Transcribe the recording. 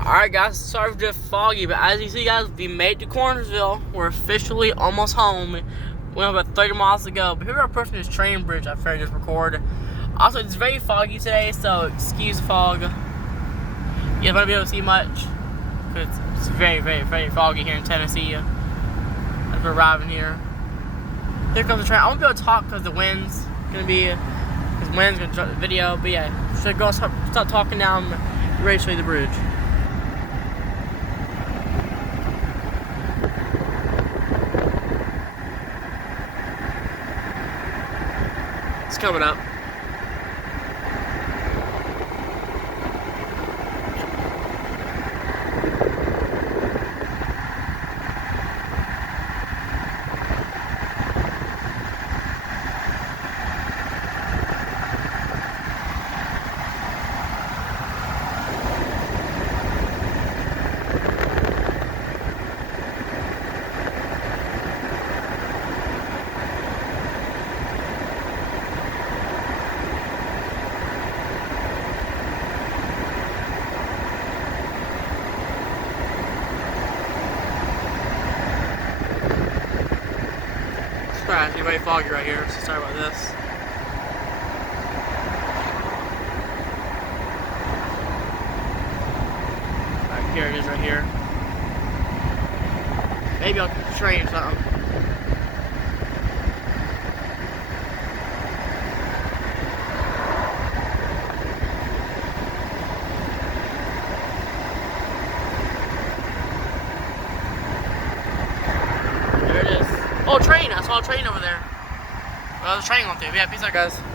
Alright guys, sorry for the foggy, but as you see guys, we made it to Cornersville. We're officially almost home. We have about 30 miles to go. But here we are approaching this train bridge I figured just record. Also, it's very foggy today, so excuse the fog. You're not going to be able to see much. Because it's very, very, very foggy here in Tennessee. As we're arriving here. Here comes the train. I won't be able to talk because the wind's going to be... Because the wind's going to disrupt the video. But yeah, should go stop talking now. I'm ready to show you the bridge. It's coming up. It's very foggy right here, so sorry about this. Alright, here it is right here. Maybe I'll train something. There it is. Oh, train! I saw a train over there. Well, there's a train going through. Yeah, peace out, guys.